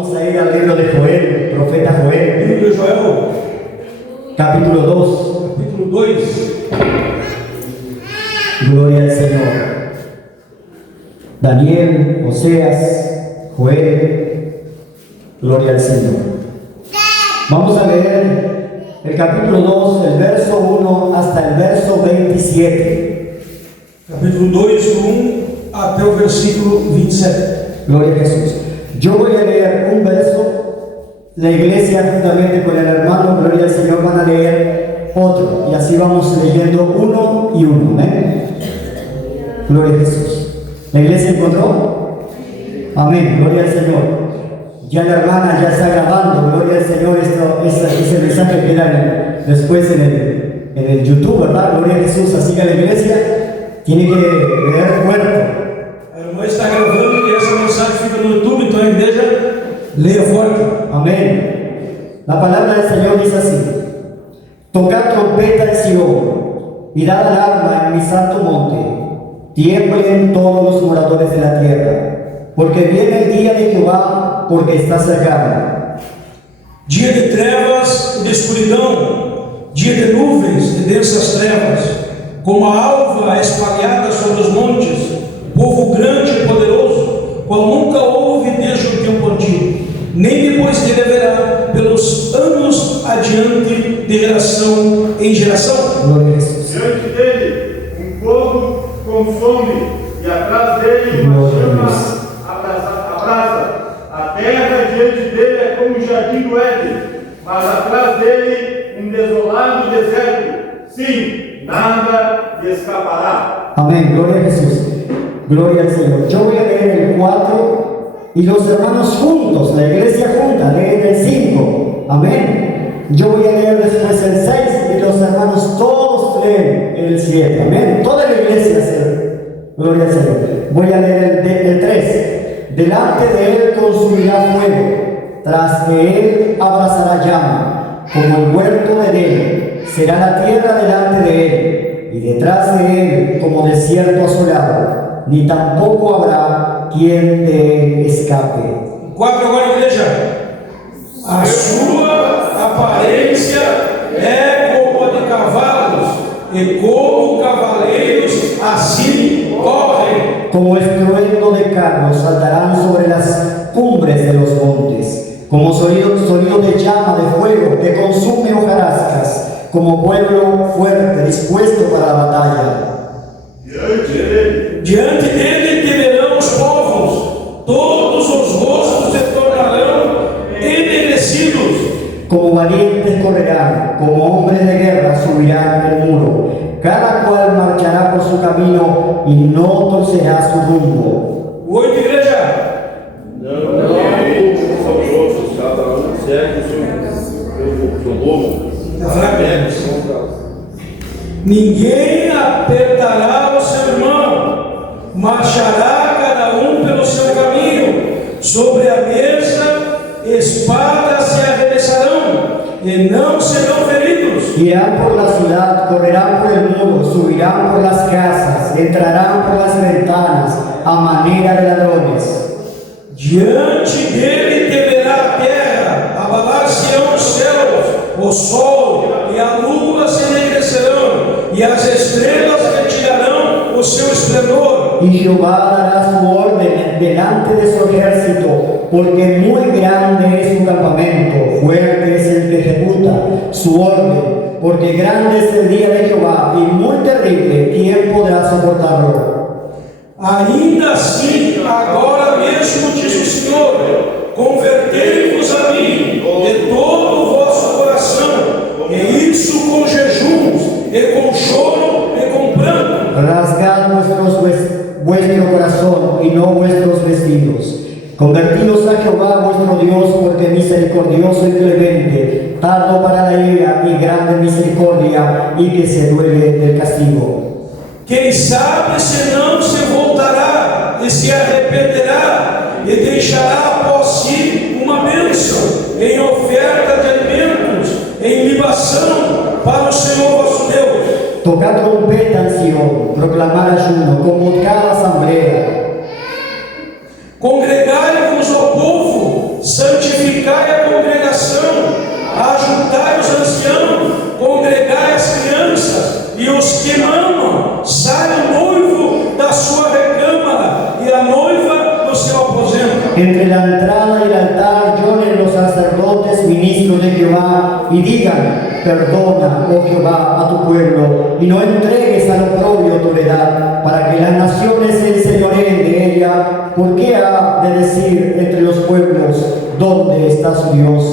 Vamos a ir al libro de Joel, profeta Joel, Livro de Joel, capítulo 2. capítulo 2. Gloria al Señor. Daniel, Oseas, Joel, gloria al Señor. Vamos a leer el capítulo 2, el verso 1 hasta el verso 27. Capítulo 2, do 1 até o versículo 27. Gloria a Jesús. Yo voy a leer un verso, la iglesia juntamente con el hermano, gloria al Señor, van a leer otro, y así vamos leyendo uno y uno. Amén. Gloria a Jesús. ¿La iglesia encontró? Amén. Gloria al Señor. Ya la hermana ya está grabando, gloria al Señor, ese mensaje que era después en el YouTube, ¿verdad? Gloria a Jesús. Así que la iglesia tiene que leer fuerte. A irmã está gravando e essa mensagem fica no YouTube, então a igreja leia forte. Amén. La palabra del Señor dice así: tocad trompeta en Sion y dad alarma en mi santo monte. Tiemblen todos los moradores de la tierra, porque viene el día de Jehová, porque está cercano. Dia de trevas e de escuridão, dia de nuvens e densas trevas, como a alva espalhada sobre os montes, povo grande e poderoso, qual nunca houve desde o tempo antigo, nem depois dele haverá, pelos anos adiante, de geração em geração. Glória a Jesus. Diante dele, fogo consome, e atrás dele uma chama abrasa. A terra diante dele é como o jardim do Éden, mas atrás dele desolado deserto. Sim, nada lhe escapará. Amén. Gloria a Jesús. Gloria al Señor. Yo voy a leer el 4 y los hermanos juntos, la iglesia junta, leen el 5. Amén. Yo voy a leer después el 6 y los hermanos todos leen el 7. Amén. Toda la iglesia se. Gloria al Señor. Voy a leer el 3. Delante de él consumirá fuego, tras de él abrazará llama, como el huerto de él, será la tierra delante de él, y detrás de él como desierto asolado, ni tampoco habrá quien de él escape. 4 agora, igreja. A sua aparência é como a de cavalos, e como cavaleiros assim correm. Como estruendo de carros saltarán sobre las cumbres de los montes, como sonido de llama de fuego que consume hojarascas, como pueblo fuerte dispuesto para la batalla. Diante dele temerão os povos, todos os rostos se tornarão envelhecidos. Como valientes correrán, como hombres de guerra subirán el muro. Cada cual marchará por su camino y no torcerá su rumbo. 8, igreja. São outros, cada segue seu rumo. Ninguém apertará o seu irmão, marchará cada pelo seu caminho. Sobre a mesa, espadas se arremessarão e não serão feridos. Irán por la ciudad, correrán por el muro, subirán por las casas, entrarán por las ventanas a manera de ladrones. Diante dele temerá a terra, abalar-se-ão os céus, o sol e a lua se enegrecerão, e as estrelas retirarão o seu esplendor. Y Jehová dará su orden delante de su ejército, porque muy grande es su campamento, fuerte es el que ejecuta su orden, porque grande es el día de Jehová y muy terrible, ¿quién podrá soportarlo? Ainda assim, agora mesmo diz o Senhor, convertei-vos a mim de todo o vosso coração, e isso com jejuns, e com choro, e com pranto. Rasgad vuestro corazón y no vuestros vestidos. Convertidos a Jehová vuestro Dios, porque misericordioso y clemente, tardo para la ira y grande misericordia, y que se duele del castigo. Quem sabe se não se voltará e se arrependerá e deixará após si uma bênção em oferta de alimentos, em libação para o Senhor vosso Deus. Tocad trompeta en Sion, proclamar ayuno, convocad asamblea. Congregai-vos ao povo, santificai entrada del altar lloren los sacerdotes ministros de Jehová y digan: perdona, oh Jehová, a tu pueblo, y no entregues al oprobio tu heredad, para que las naciones se enseñoreen de ella. ¿Por qué ha de decir entre los pueblos: ¿dónde está su Dios?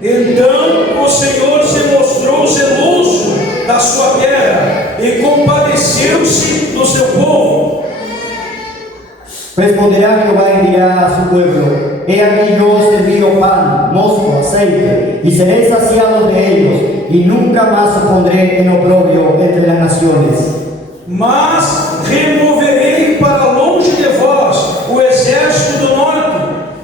Então o Senhor se mostrou zeloso da sua terra e compadeceu-se do seu povo. Responderá Jehová y dirá a su pueblo: he aquí yo os envío pan, mosto, aceite, y seréis saciados de ellos, y nunca más os pondré en oprobio entre las naciones. Mas removerei para longe de vós o exército do norte,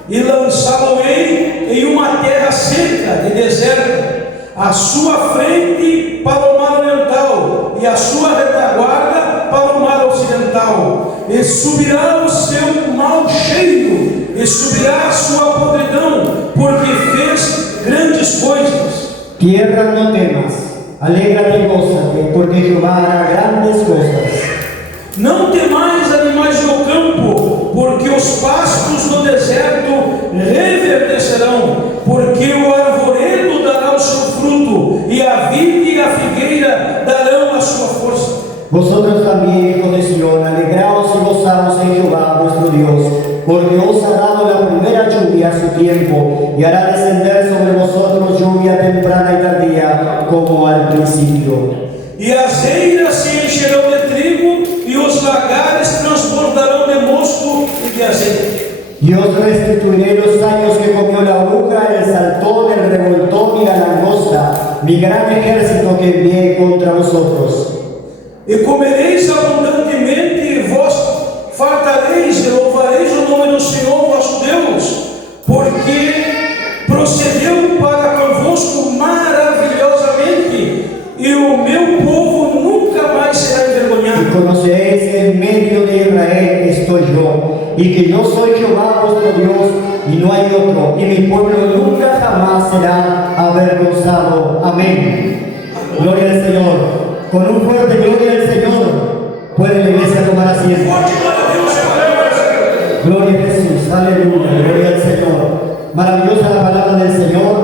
e lançá-lo-ei em uma terra seca e deserta, a sua frente para o mar oriental, e a sua retaguarda para o mar ocidental. E subirá o seu mau cheiro, e subirá a sua podridão, porque fez grandes coisas. Tierra, no temas, alégrate y gózate, porque Jehová hará grandes cosas. Não temais animais do campo, porque os pastos do deserto reverdecerão, porque o arvoredo dará o seu fruto, e a vide e a figueira darão a sua força. Vosotros también, hijos de Sión, alegraos y gozaos en Jehová vuestro Dios, porque os ha dado la primera lluvia a su tiempo, y hará descender sobre vosotros lluvia temprana y tardía, como al principio. E as eiras se encherão de trigo, e os lagares transbordarão de mosto e de azeite. Y os restituiré los años que comió la oruga, el saltón, el revoltón y la langosta, mi gran ejército que envié contra vosotros. E comereis abundantemente, e vós fartareis e louvareis o nome do Senhor vosso Deus, porque procedeu para convosco maravilhosamente, e o meu povo nunca mais será Y envergonhado. conoceréis que en medio de Israel estoy yo, y que yo soy Jehová vuestro Dios, y no hay otro, y mi pueblo nunca jamás será avergonzado. Amén. Gloria al Señor. Con un fuerte gloria al Señor, puede la iglesia tomar asiento. Forte glória a Deus, aleluia. Gloria a Jesús, aleluya, gloria al Señor. Maravillosa la palabra del Señor.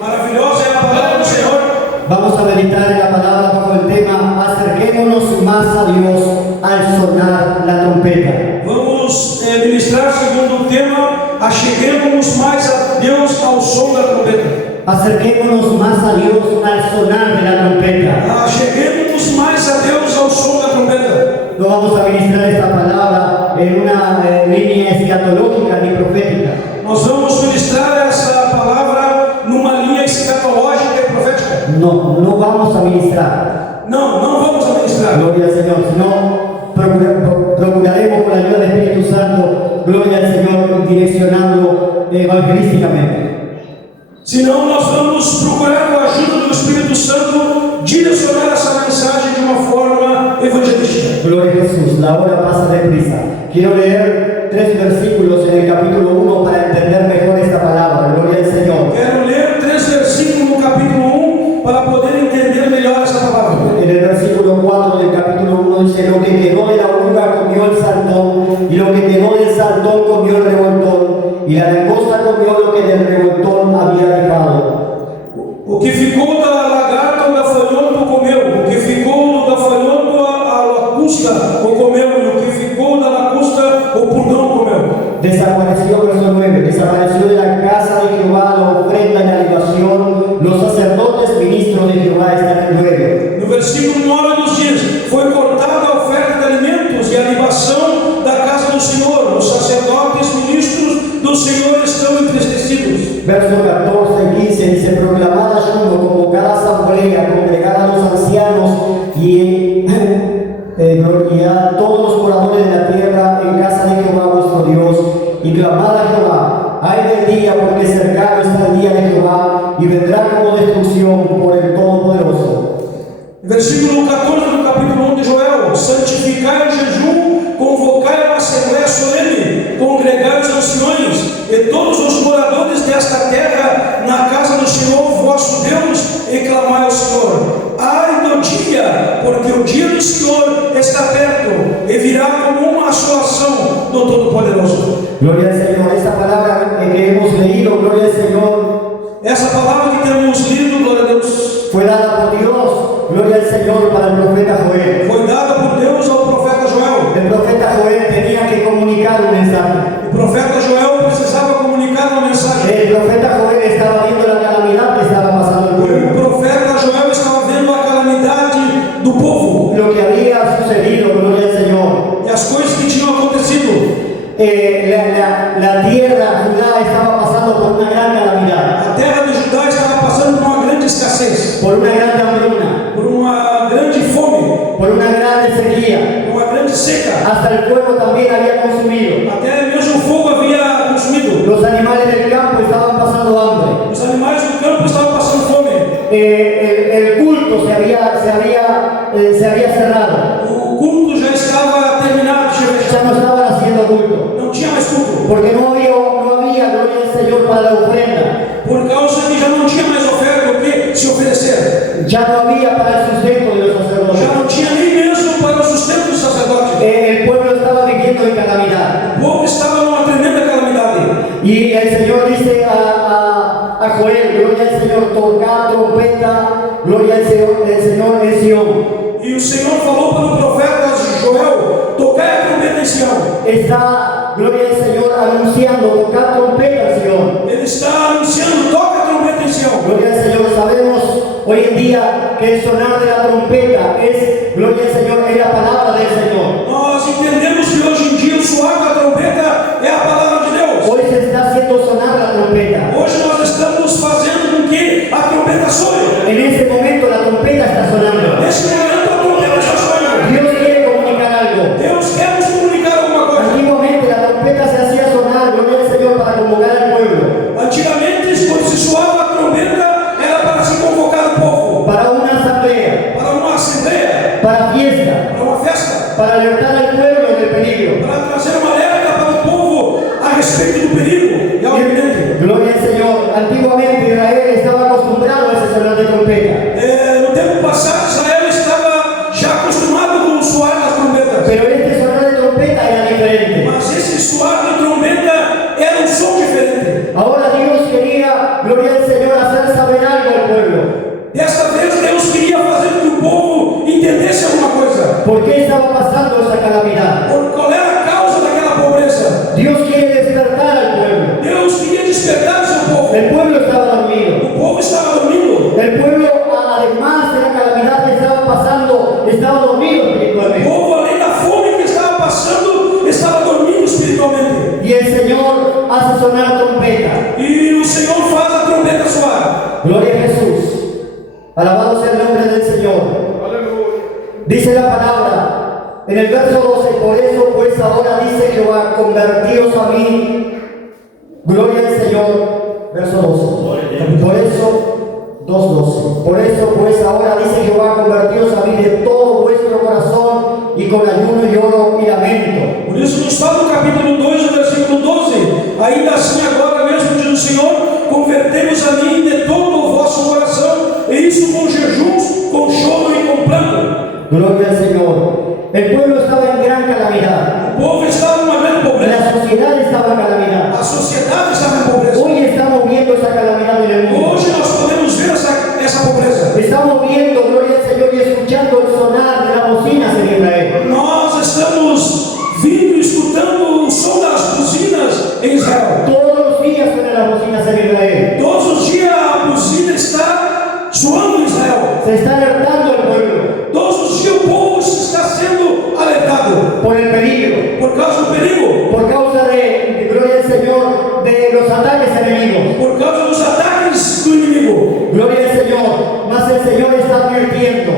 Maravilhosa é a palavra do Senhor. Vamos a meditar en la palabra bajo el tema: acerquémonos más a Dios al sonar la trompeta. Vamos ministrar segundo o tema: acheguemos mais a Deus ao som da trombeta. Acerquémonos más a Dios al sonar de la trompeta. Acheguemos mais a Deus ao som da trombeta. No vamos a ministrar esta palabra en una línea escatológica ni profética. Nós vamos ministrar essa palavra numa linha escatológica e profética. No vamos a ministrar. Não vamos a ministrar. Gloria al Señor. Sino procuraremos con la ayuda del Espíritu Santo, gloria al Señor, direccionando evangelísticamente. Senão nós vamos procurar com a ajuda do Espírito Santo direcionar essa mensagem de uma forma evangelística. Gloria a Jesús, la hora pasa deprisa. Quiero leer 3 versículos en el capítulo 1 para entender mejor esta palabra. Gloria al Señor. Quero ler 3 versículos no capítulo 1 para poder entender melhor essa palavra. En el versículo 4 del capítulo 1 dice: lo que quedó de la oruga comió el saltón, y lo que quedó del saltón comió el revoltón, y la langosta comió lo que del revoltón había dejado. O que ficou da lagarta, o gafanhoto comeu. O que ficou do gafanhoto, a lacusta o comeu. E o que ficou da lacusta, o pulgão comeu. Desapareció, verso 9, desapareció de la casa de Jehová la ofrenda y la libación, los sacerdotes ministros de Jehová están en luego. No versículo 9 nos diz: foi cortada a oferta de alimentos e a libação da casa do Senhor. Os sacerdotes ministros do Senhor estão entristecidos. Verso 14 y 15 dice: proclamad ayuno, convocad asamblea, congregad a los ancianos y a todos los moradores de la tierra en casa de Jehová vuestro Dios, y clamad a Jehová. Ay del día, porque cercano está el día de Jehová, y vendrá como destrucción por el Todopoderoso. Versículo 14 do capítulo 1 de Joel: santificai o jejum, convocai uma assembleia solene, congregai os anciões e todos os moradores desta terra na casa do Senhor vosso Deus, e clamai ao Senhor. Ai do dia, porque o dia do Senhor está perto, e virá como uma assolação, no Todo-Poderoso. Gloria al Señor. Esta palabra que hemos leído, gloria al Señor, Essa palavra que temos lido, glória a Deus, fue dada por Dios, gloria al Señor, para el profeta Joel. foi dada por Deus ao profeta Joel. El profeta Joel tenía que comunicar un mensaje. O profeta Joel precisava comunicar uma mensagem. El profeta Joel estaba viendo la calamidad que estaba pasando el O pueblo, profeta Joel estava vendo a calamidade do povo lo que había sucedido, gloria al Señor. e as coisas que tinham acontecido. La tierra, Judá, estaba pasando por una gran calamidad, A terra de Judá estava passando por uma grande escassez, por una gran hambruna, por uma grande fome, por una gran sequía. por uma grande seca. Hasta el fuego también había consumido. Até mesmo o fogo havia consumido. Los animales del campo estaban pasando hambre. Os animais do campo estavam passando fome. El culto se había cerrado. O culto já estava terminado, Ya no estaban haciendo culto, não tinha mais culto, porque no había gloria al Señor para la ofrenda. por causa que já não tinha mais oferta o que se oferecer. Ya no había para el sustento de los sacerdotes. Já não tinha nem mesmo para o sustento dos sacerdotes. El pueblo estaba viviendo en calamidad. O povo estava numa tremenda calamidade. Y el Señor dice a Joel, gloria al Señor, toca trompeta, gloria al Señor en Sion. E o Senhor falou para o profeta Joel: tocai a trombeta em Sião. Está, gloria al Señor, anunciando, tocar trompeta en Sion. Ele está anunciando: toca a trombeta em Sião. Gloria al Señor. Sabemos hoy en día que el sonar de la trompeta es, gloria al Señor, es la palabra del Señor. Nós entendemos que hoje em dia o soar da trombeta é a palavra de Deus. Hoy se está haciendo sonar la trompeta. Hoje nós estamos fazendo com que a trombeta soe. En ese momento la trompeta está sonando. Nesse momento a trombeta está soando. Dios quiere comunicar algo. Deus quer nos comunicar alguma coisa. Antiguamente la trompeta se hacía sonar, gloria al Señor, para convocar al pueblo, Antigamente, quando se soava a trombeta, era para se convocar o povo, para una asamblea, para uma assembleia, para fiesta, para uma festa, para alertar al pueblo del peligro. para trazer uma alerta para o povo a respeito do perigo e ao iminente. Gloria al Señor. Antiguamente Israel estaba acostumbrado a ese sonar de trompeta, No tempo passado, Israel estava já acostumado com o soar das trombetas, pero este sonar de trompeta era diferente. mas esse soar de trombeta era um som diferente. Ahora Dios quería, gloria al Señor, hacer saber algo al pueblo. Desta vez, Deus queria fazer com que o povo entendesse alguma coisa. ¿Por qué estaba pasando esa calamidad? Qual era a causa daquela pobreza? Dios quiere despertar al pueblo. Deus queria despertar o seu povo. El pueblo estaba dormido. O povo estava dormindo. El pueblo, además de la calamidad que estaba pasando, estaba dormido O espiritualmente. povo, além da fome que estava passando, estava dormindo espiritualmente. Y el Señor hace sonar trompeta. E o Senhor faz a trombeta soar. Gloria a Jesús. Alabado sea el nombre del Señor. Aleluia. Dice la palabra en el verso 12: por eso pues ahora dice Jehová, convertíos a mí. Gloria al Señor. Verso 12. Por eso, 2:12. Por eso pues ahora dice Jehová, convertíos a mí de todo vuestro corazón y con ayuno, lloro y lamento. Por isso nos fala no capítulo 2, no versículo 12: ainda assim agora mesmo, diz o Senhor, convertemos a mim de todo o vosso coração, e isso com jejuns, com choro e com pranto. Gloria al Señor. El pueblo estaba en gran calamidad. O povo estava numa grande pobreza. La sociedad estaba en calamidad. A sociedade estava em pobreza. Hoy estamos viendo esa calamidad en el mundo. Hoje nós podemos ver essa pobreza. Estamos viendo, gloria al Señor, y escuchando el sonar de las bocinas en Israel. Nós estamos vindo e escutando o som das buzinas em Israel. Todos los días suenan las bocinas en Israel. Todos os dias a buzina está soando em Israel. Se está alertando el pueblo Todos os dias o povo está sendo alertado por el peligro, por causa do perigo, por causa de, gloria al Señor, de los ataques enemigos. por causa dos ataques do inimigo. Gloria al Señor. Mas el Señor está advirtiendo.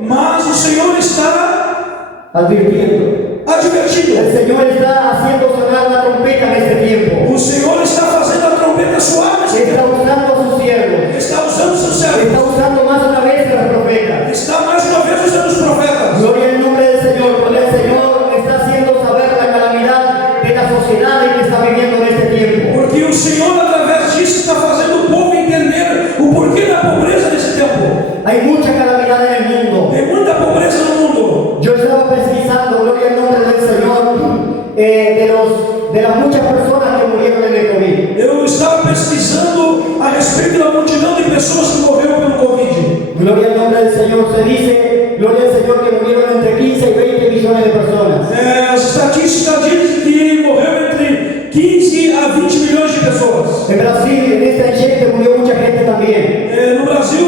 Mas o Senhor está Advirtiendo. advertindo. El Señor está haciendo sonar la trompeta en este tiempo. O Senhor está fazendo a trombeta soar nesse Está tempo. usando a sus siervos. Está usando seus servos. Está usando más una vez a los profetas. Está mais uma vez usando os profetas. Gloria al nombre del Señor, porque el Señor está haciendo saber la calamidad de la sociedad en que está viviendo en este tiempo. Porque o Senhor, através disso, está fazendo o povo entender o porquê da pobreza nesse tempo. Hay mucha calamidad en el mundo. Tem muita pobreza no mundo. Yo estaba pesquisando, gloria al nombre del Señor, de a respeito da multidão de pessoas que morreram pelo Covid. Gloria al nombre del Señor. Se dice, gloria al Señor, que murieron entre 15 y 20 millones de personas. As estatísticas dizem que morreu entre 15 a 20 milhões de pessoas. En Brasil, en esta enchente, murió mucha gente también. No Brasil,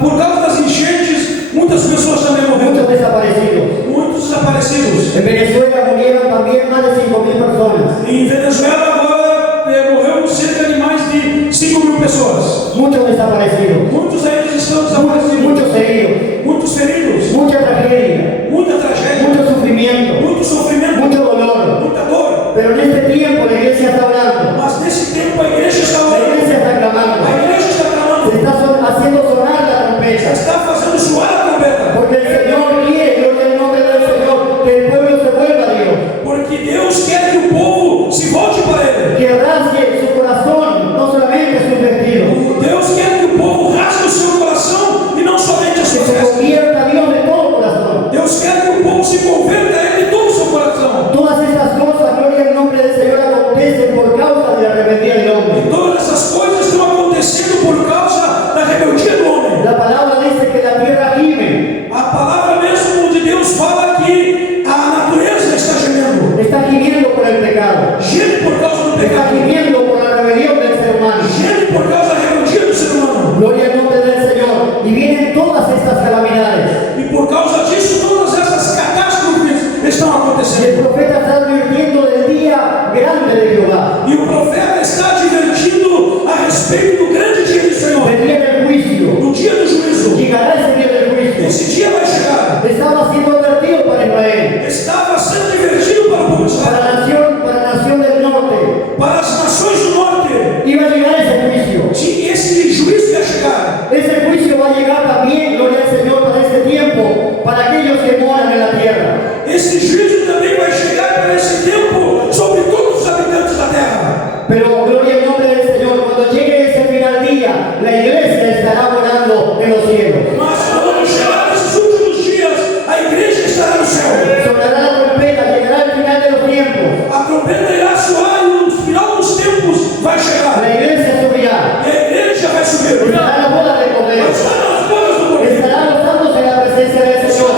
por causa das enchentes, muitas pessoas também morreram. Muchos desaparecidos. Muitos desaparecidos. En Venezuela murieron también más de 5.000 personas. Em Venezuela agora morreu cerca de mais de 5.000 pessoas. Muchos desaparecidos. Muitos ainda estão desaparecidos. Muchos heridos. Muitos feridos. Mucha tragedia. Muita tragédia. Mucho sufrimiento. Muito sofrimento. Mucho dolor. Muita dor. Pero en este tiempo la iglesia está orando. Mas nesse tempo a igreja está La orando. iglesia está clamando. A igreja está clamando. Se está haciendo sonar la trompeta. Está fazendo soar a trombeta. Porque el Señor quiere, gloria al nombre del Señor, que el pueblo se vuelva a Dios. Porque Deus quer que o povo se volte para Ele. Que rasgue su corazón, no solamente sus vestidos. Deus quer que o povo rasgue o seu coração e não somente as Que suas se vestes. convierta a Dios de todo corazón. Deus quer que o povo se converta a Ele de todo o seu coração. Todas estas cosas, gloria al nombre del Señor, acontecen por causa de la rebeldía del hombre. E todas essas coisas estão acontecendo por causa da rebeldia do homem. La palabra dice que la tierra gime. A palavra mesmo de Deus fala que a natureza está gemendo. Está gimiendo por el pecado. Geme por causa do Está pecado. gimiendo por la rebelión del ser humano. Geme por causa da rebeldia do ser humano. Gloria al nombre del Señor. Y vienen todas estas calamidades. E por causa disso, todas essas catástrofes estão Y el acontecendo. profeta está advirtiendo del día grande de Jehová. E o profeta está advertindo a respeito do grande dia do Senhor. Del día del juicio. Do dia do juízo. Llegará ese día del juicio. Esse dia vai chegar. Estaba siendo advertido para Israel. Estava sendo divertido para o povo de Israel. Para la nación del norte. Para as nações do norte. Iba a llegar ese juicio. Que esse juízo ia chegar. Ese juicio va a llegar también, gloria al Señor, para este tiempo, para aquellos que moran en la tierra. Esse juízo também vai chegar para esse tempo sobre todos os habitantes da terra. Pero gloria al nombre del Señor, cuando llegue ese final día, la iglesia estará volando en los cielos. Mas quando chegar esses últimos dias, a igreja estará no céu. Sonará la trompeta, llegará el final de los tiempos. A trombeta irá soar e no final dos tempos vai chegar. La iglesia subirá. E a igreja vai subir. Estará en la boda del Vai Cordero. estar nas bodas do Cordeiro. Estará gozándose en la presencia del Señor.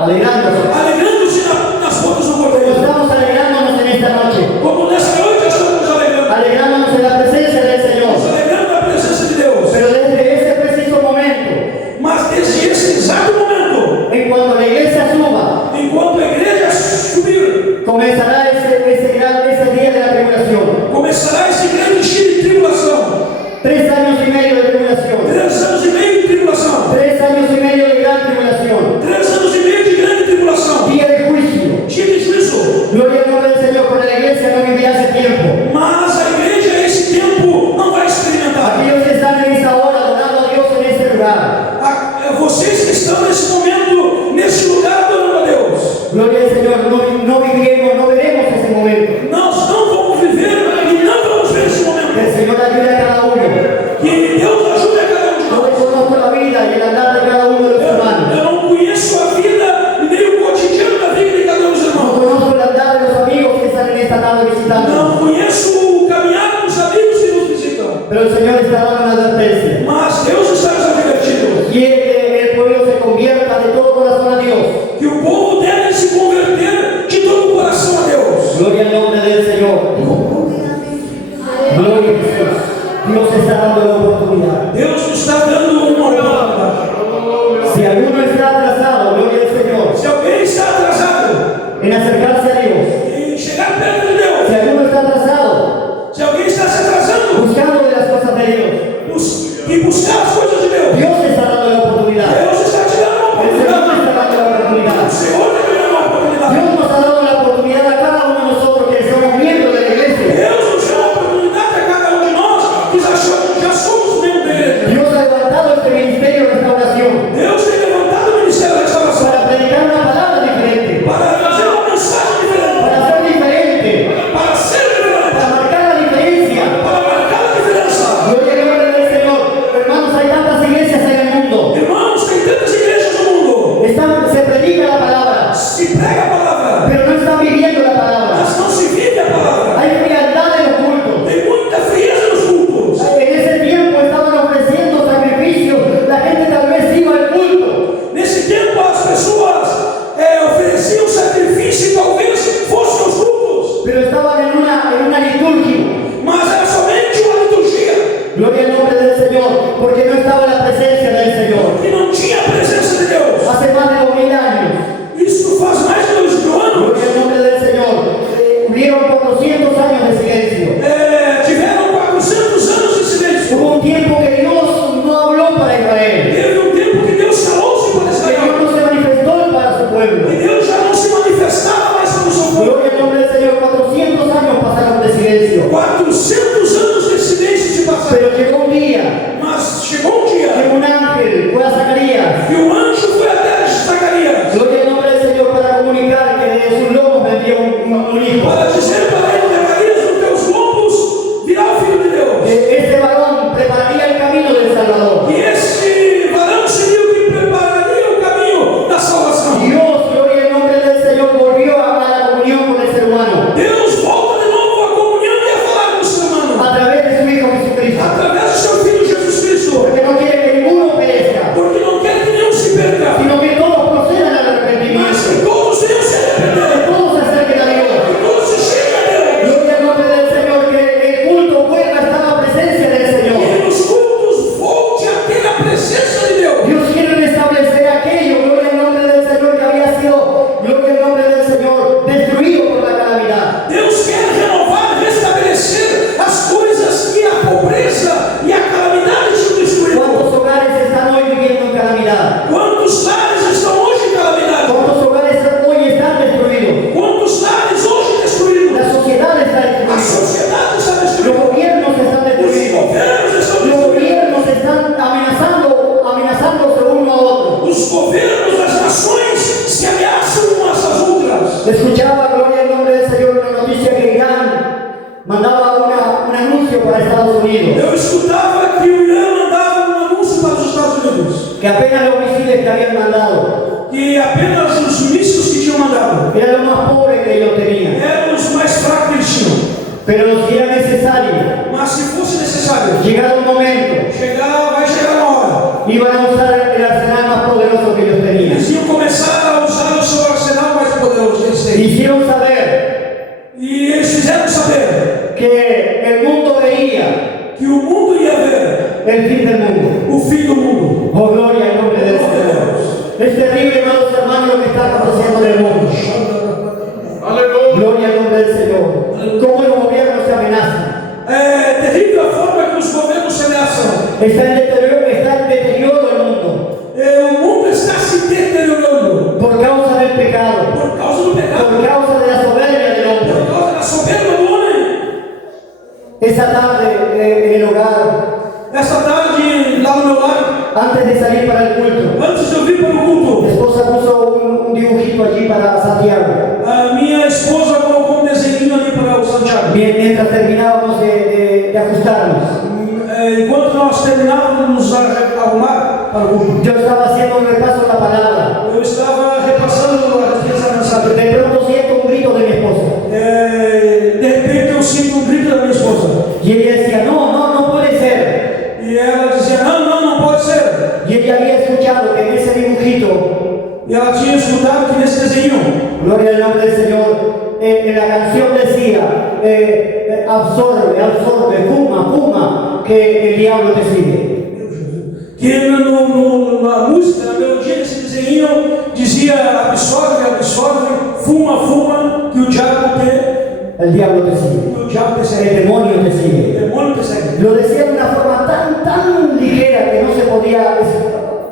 Alegrándose. Alegrando-se nas bodas do Cordeiro. Estamos alegrándonos en esta noche. Como nesta noite estamos alegrando. Alegrándonos en la presencia del Señor. Nos alegrando na presença de Deus. Pero desde ese preciso momento, Mas desde esse exato momento, en cuanto la iglesia suba, enquanto a igreja subir, comenzará ese día de la tribulación. começará esse grande dia de tribulação. 3 años y medio de tribulación. 3 anos e meio de tribulação. 3 años y medio de gran tribulación. 3 anos e meio de grande tribulação. Día de juicio. Dia de juízo. Gloria al nombre del Señor, porque la iglesia no vivía hace tiempo. Mas a igreja, esse tempo, não vai experimentar. Aquellos que están en esta hora adorando a Dios en este lugar. Vocês que estão nesse momento, nesse lugar, adorando a Deus, Gloria al Señor, no viviremos, no veremos ese momento. nós não vamos viver e não vamos ver esse Que momento. el Señor ayude a cada uno. Que Deus ajude a cada um de No nós. conozco la vida y el andar de cada uno de los hermanos. Eu não conheço a vida e nem o cotidiano da vida de cada um dos No irmãos. conozco el andar de los amigos que están en esta tarde visitando. Não conheço o caminhar dos amigos que nos visitam. Pero el Señor está dando una advertencia. Mas Deus está nos advertindo Quiere que el pueblo se convierta de todo corazón a Dios. que o povo deve se converter de todo o coração a Deus. Gloria al nombre del Señor. Gloria a Jesús. Dios está dando la oportunidad. Deus nos está dando uma oportunidade. Si alguno está atrasado, gloria al Señor, Se alguém está atrasado en acercarse a Dios. em chegar perto de Deus, Si alguno está atrasado, se alguém está se atrasando buscando de las cosas de Dios, e buscar as coisas de Deus, Dios te está dando la oportunidad. Deus está te dando uma El Señor oportunidade. te está dando la O oportunidad. Senhor está te dando uma oportunidade. Dios nos ha dado la oportunidad a cada uno de nosotros que somos miembros de la iglesia. Deus nos deu uma oportunidade a cada um de nós que já somos membros da igreja. Dios ha levantado este ministerio de restauración Deus tem levantado o ministério da restauração para predicar una palabra diferente, para trazer uma mensagem diferente, para ser diferente, para ser diferente, para marcar la diferencia. para marcar a diferença. Gloria al nombre del Señor. Hermanos, hay tantas iglesias mandaba un anuncio para Estados Unidos, eu escutava que o Irã mandava um anúncio para os Estados Unidos, que apenas los misiles que habían mandado que apenas os mísseis que tinham mandado era lo más pobre que ellos tenían, eram os mais fracos que eles tinham. pero si era necesario, Mas se fosse necessário, llegado un momento, vai chegar uma hora. iban a usar el arsenal más poderoso que ellos tenían. Eles iam começar a usar o seu arsenal mais poderoso que eles têm. Hicieron saber E eles fizeram saber que el mundo veía que o mundo ia ver el fin del mundo. o fim do mundo. Oh, gloria al nombre del Señor. Es terrible, hermanos hermanos, lo que está aconteciendo en el mundo. Aleluia. Gloria al nombre del Señor. Cómo los gobiernos se amenazan. É terrível a forma que os governos se ameaçam. Está en deterioro el mundo O mundo está se deteriorando por causa del pecado, por causa do pecado, por causa de la soberbia del por hombre. causa da soberba do homem. Esa tarde en el hogar, Esta tarde, lá no meu lar, antes de salir para el culto, antes de eu vir para o culto, mi esposa puso un dibujito allí para Santiago. a minha esposa colocou um desenho ali para o Santiago. Mientras terminábamos de ajustarnos, Enquanto nós terminávamos de nos arrumar para o culto, yo estaba haciendo un repaso de la palabra. eu estava repassando essa mensagem. De pronto siento un grito de mi esposa. De repente eu sinto um grito da minha esposa. Y ella decía, no puede ser. E ela dizia, não pode ser. Y ella había escuchado que en ese dibujito, E ela tinha escutado que nesse desenho, gloria al nombre del Señor, en la canción decía, absorbe, fuma, que el diablo te sigue. que na música, na melodia desse desenho, dizia, absorve, fuma, que o diabo El diablo te sigue. te El segue. demonio te O sigue. demônio te segue. Lo decía de una forma tan ligera que no se podía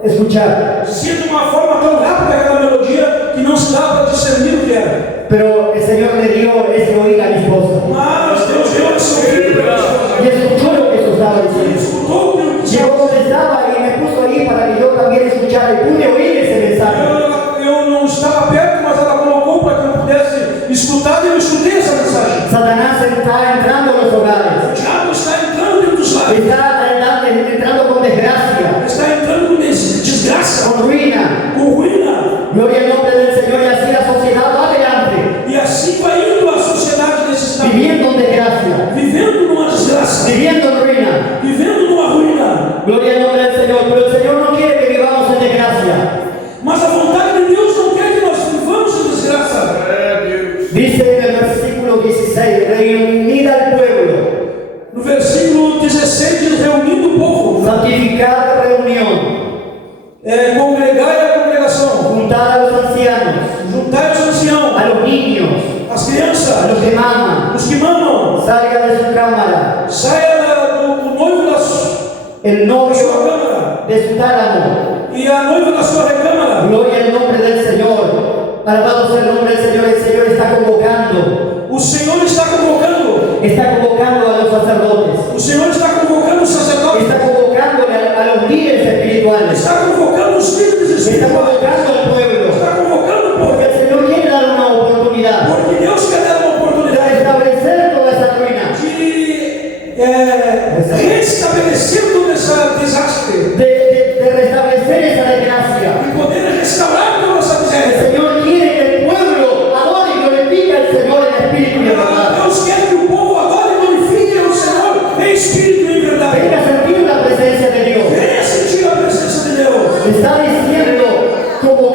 escuchar. Dizia de uma forma tão rápida aquela melodia que não se dava para discernir o que era. Pero el Señor le dio ese oído a mi esposa. Mas Deus deu esse ouvido para ela. Y escuchó lo que Jesús estaba Ele diciendo. escutou o que eu Llegó donde estaba y me puso ahí para que yo también escuchara y pude oír ese mensaje. Eu não estava perto, mas ela colocou para que eu pudesse escutar e eu escutei essa mensagem. Satanás está entrando en los O hogares. diabo está entrando dentro dos lares. Está entrando con desgracia, Está entrando com desgraça, con ruina. com ruína. Gloria al nombre del Señor y así la sociedad va adelante, E assim vai indo a sociedade nesse estado, viviendo en desgracia, vivendo numa desgraça, viviendo en ruina. vivendo numa ruína. Gloria al nombre del Señor, pero el Señor no quiere que vivamos en desgracia. Mas a vontade de Deus não quer que nós vivamos em desgraça. Dice en el versículo 16, reunid al pueblo, No versículo 16 diz, reunindo o povo, santificad reunión, congregai a congregação, juntar a los ancianos, juntai os anciãos, a los niños, as a crianças, los que maman, os que mamam, salga de su cámara, saia do noivo da el sua novio câmara de su tálamo. e a noiva da sua recâmara. Gloria al nombre del Señor. Alabado sea el nombre del Señor. El Señor está convocando. O Senhor está convocando, Está convocando a los sacerdotes. o Senhor está convocando os sacerdotes, Está convocando a los líderes espirituales. está convocando os líderes Está espirituais, convocando al pueblo. está convocando o Porque povo, el Señor quiere dar una oportunidad porque Deus quer dar uma de oportunidade restablecer toda esa ruina. de restabelecer todo esse desastre, De restablecer esa desgracia. de poder restaurar toda essa El miséria. Señor quiere que el pueblo adore y glorifique al Señor en espíritu y en verdad. Deus quer que o povo adore e glorifique o Senhor em espírito e em verdade. Venga a sentir la presencia de Dios. Venha sentir a presença de Deus. Está diciendo como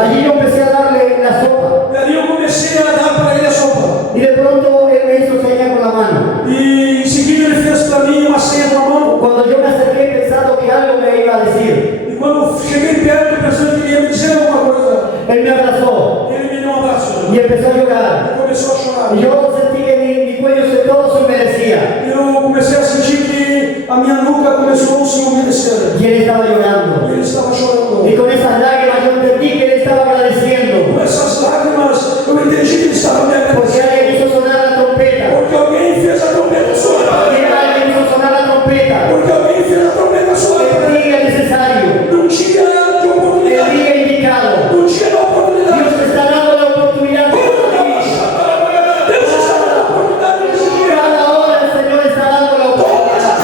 alimento. Allí yo empecé a darle la sopa. E ali eu comecei a dar para ele a sopa. Y de pronto él me hizo señas con la mano. E em seguida ele fez para mim uma senha com a mão. Cuando yo me acerqué pensando que algo me iba a decir, E quando eu cheguei perto, pensando que ele ia me dizer alguma coisa, él me abrazó ele me deu um abraço. y empezó a llorar. Ele começou a chorar. Y yo sentí que mi cuello todo se humedecía. Eu comecei a sentir que a minha nuca começou a se umedecer. Y él estaba llorando. E ele estava chorando. Y con esas lágrimas yo entendí que él estaba agradeciendo. Com essas lágrimas, eu entendi que ele estava me Porque agradecendo. alguien hizo sonar la trompeta. Porque alguém fez a trombeta soar. Porque alguien hizo sonar la trompeta. Porque alguém fez a trombeta soar. El día necesario. Num dia de El oportunidade. día indicado. Num dia da oportunidade. Dios te está dando la oportunidad. Deus está dando a oportunidade nesse dia. Cada hora el Señor está dando la oportunidad.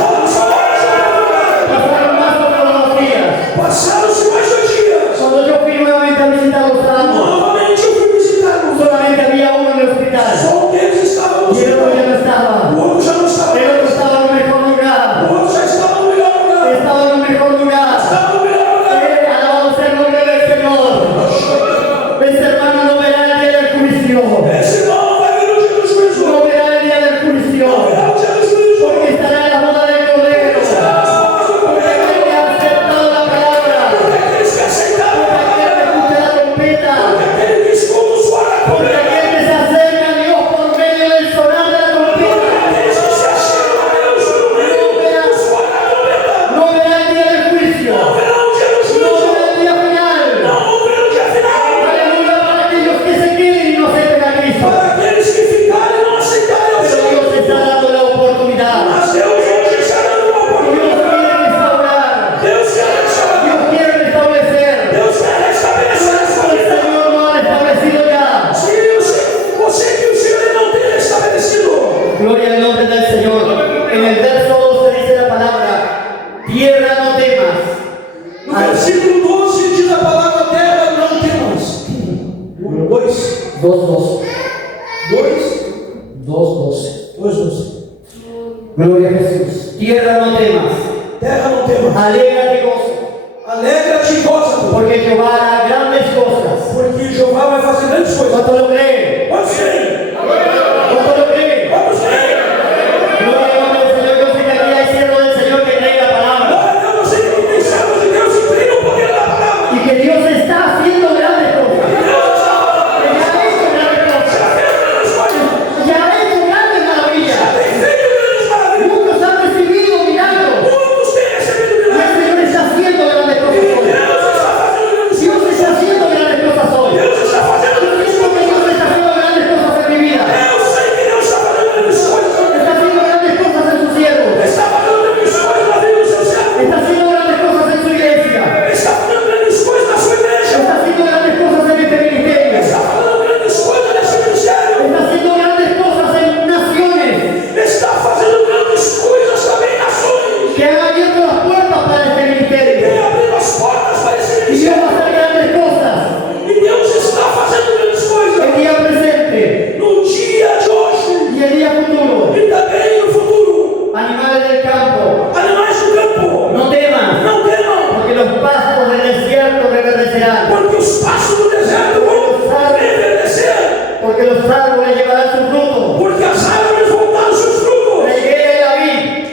Pasaron más o menos los días. Passaram-se mais 2 dias. Cuando yo fui nuevamente a visitar los salmos, Novamente eu fui visitá-lo. solamente había uno en el hospital. Só um deles estava no Y el otro ya hospital. no estaba. O outro já não estava. El otro estaba en un mejor lugar. O outro já estava no melhor lugar. Estaba en un mejor lugar. Estava no melhor lugar. Alabado sea el nombre del Señor. Este hermano no verá el día del juicio. Esse irmão não vai vir no dia do juízo. No verá el día del juicio. Não virá o dia do juízo. Porque estará en la boda del Cordero. Porque aquel que ha aceptado la palabra. Porque aqueles que aceitaram a Porque aquel que escucha la trompeta. aquele que escuta o suar da Porque trombeta. aquel que se acerca a Dios por medio del sonar de la trompeta. Aqueles que se achegam a Deus por meio do suar da trombeta. No verá el día del juicio. Não verá o dia do No juízo. verá el día final. Não verá o dia final. Aleluya para aquellos que se queden y no acepten a Cristo. Para aqueles que ficarem e não aceitarem ao Pero Senhor. Dios está dando la oportunidad. Mas Deus hoje está dando uma Dios oportunidade. quiere restaurar. Deus quer restaurar. Dios quiere restablecer. Deus quer restabelecer a sua El vida. Señor lo ha restablecido ya. Se você que o Senhor não tem restabelecido. Gloria al nombre del Señor. En el verso 12 dice la palabra: tierra no temas. No versículo 12 diz a palavra terra não temas. 2, 2:12. 2, 12. Gloria a Jesús. Tierra no temas. Terra não temas. Alégrate y goza. Alegra-te e goza, Porque Jehová hará grandes cosas. porque Jeová vai fazer grandes coisas. ¿Cuánto lo creen? Quantos creem? ¿Cuánto lo creen? Quantos creem? Gloria al nombre del Señor. Yo sé que aquí hay siervos del Señor que creen la palabra. Glória a Deus, eu sei que tem servos de Deus que creem no poder da palavra. Y que Dios está haciendo grandes cosas. Deus está Que ya ha hecho grandes cosas. fazendo grandes coisas. Ya ha hecho grandes maravillas. Tem feito grandes maravilhas. Muchos han recibido milagros. Muitos têm recebido Y el milagres. Señor está haciendo grandes cosas E hoy. Deus está fazendo grandes Dios coisas. está haciendo grandes cosas hoy. Deus está fazendo Yo grandes siento que coisas. Dios está haciendo grandes cosas en mi vida. Eu sei que Deus está fazendo grandes coisas. Está haciendo grandes cosas en sus siervos. Está fazendo grandes coisas na vida do seu servo. Está haciendo grandes cosas en su iglesia. Está fazendo grandes coisas na sua igreja. Está haciendo grandes cosas en este ministerio. Está fazendo grandes coisas nesse ministério. Está haciendo grandes cosas en naciones Está fazendo grandes coisas também em nações. que han abierto las puertas para este ministerio. Tem abrindo as portas para esse Y Dios va a ministério. hacer grandes cosas. E Deus está fazendo grandes coisas. El día presente No dia de hoje y el día futuro. e também no futuro. Animales del campo, Animais do campo, no teman, não temam, porque los pastos del desierto reverdecerán. porque os pastos do deserto vão reverdecer. Porque los árboles llevarán su fruto. Porque as árvores vão dar os seus frutos. La higuera y la vid,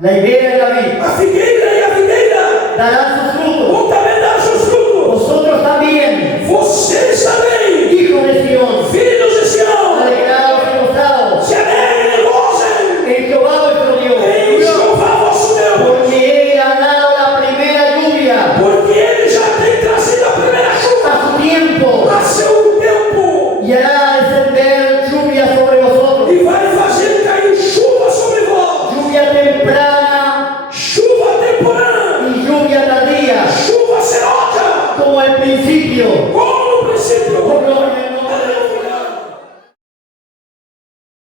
la higuera y la vid A figueira e a videira darán sus frutos. vão também dar os seus frutos. Vosotros también, Vocês também, hijos de Sión, filhos de Sião, alegrados y gozados se alegrem e gozem en Jehová vuestro Dios, em Jeová vosso Deus. porque Él ha dado la primera lluvia Porque Ele já tem trazido a primeira chuva a su tiempo a seu tempo y hará descender lluvia sobre vosotros, e vai fazer cair chuva sobre vós. lluvia temprana Chuva temporã, y lluvia tardía, chuva serota, como al principio como